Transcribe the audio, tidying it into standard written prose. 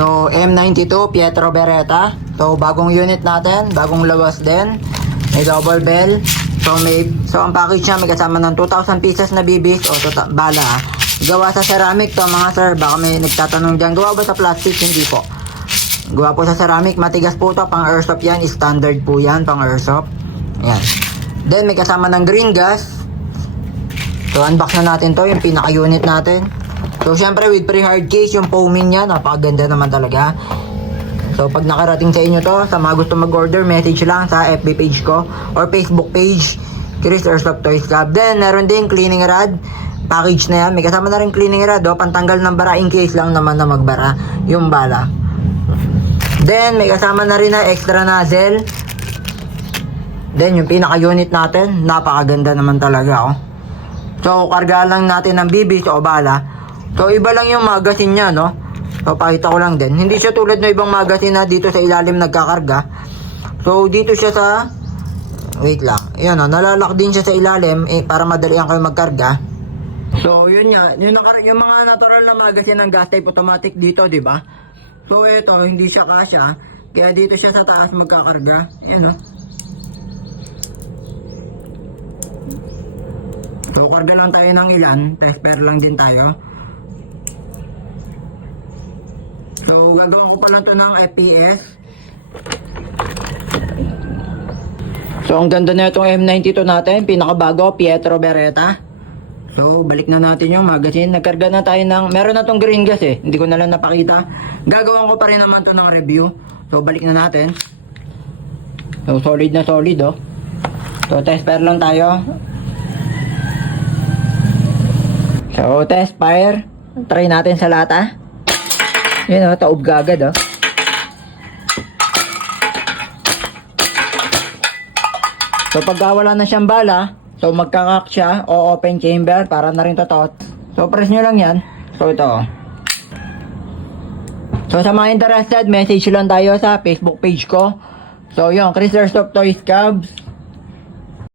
So, M92 Pietro Beretta. So, bagong unit natin, bagong lawas din. May double bell. So ang package niya may kasama ng 2,000 pieces na bibis o bala. Gawa sa ceramic to mga sir. Baka may nagtatanong dyan, gawa ba sa plastic? Hindi po. Gawa po sa ceramic. Matigas po to, pang airsoft yan. Standard po yan, pang airsoft. Ayan. Then may kasama ng green gas. So unbox na natin to, yung pinaka-unit natin. So syempre with pre-hard case, yung foaming niya, napakaganda naman talaga. So pag nakarating sa inyo to, sa mga gusto mag-order, message lang sa FB page ko or Facebook page, Chris Airsoft Toys Club. Then meron din cleaning rod, package na yan. May kasama na rin cleaning rod, pantanggal ng bara in case lang naman na magbara yung bala. Then may kasama na rin na extra nozzle. Then yung pinaka-unit natin, napakaganda naman talaga. So karga lang natin ng bibis o bala. So iba lang yung magazine niya, no? So pakita ko lang din. Hindi siya tulad ng ibang magazine na dito sa ilalim nagkakarga. So dito siya sa, wait lang, ayan o, nalalak din siya sa ilalim para madalian kayo magkarga. So yun nga, yung mga natural na magazine ng gas type automatic dito, di ba? So ito, hindi siya kasya, kaya dito siya sa taas magkakarga. Ayan o. So karga lang tayo ng ilan, test pair lang din tayo. So gagawin ko pa lang to ng FPS. So ang ganda na itong M92 natin, pinakabago, Pietro Beretta. So balik na natin yung magazine. Nagkarga na tayo ng, meron na tong green gas hindi ko na lang napakita. Gagawin ko pa rin naman to ng review. So balik na natin. So solid na solid So test fire lang tayo. So test fire. Try natin sa lata. Yun taob gagad So pagka wala na siyang bala, so magkakak siya o open chamber para na rin totot. So press nyo lang yan. So ito So sa mga interested, message lang tayo sa Facebook page ko. So yun, Chris Airsoft Toys Cubs.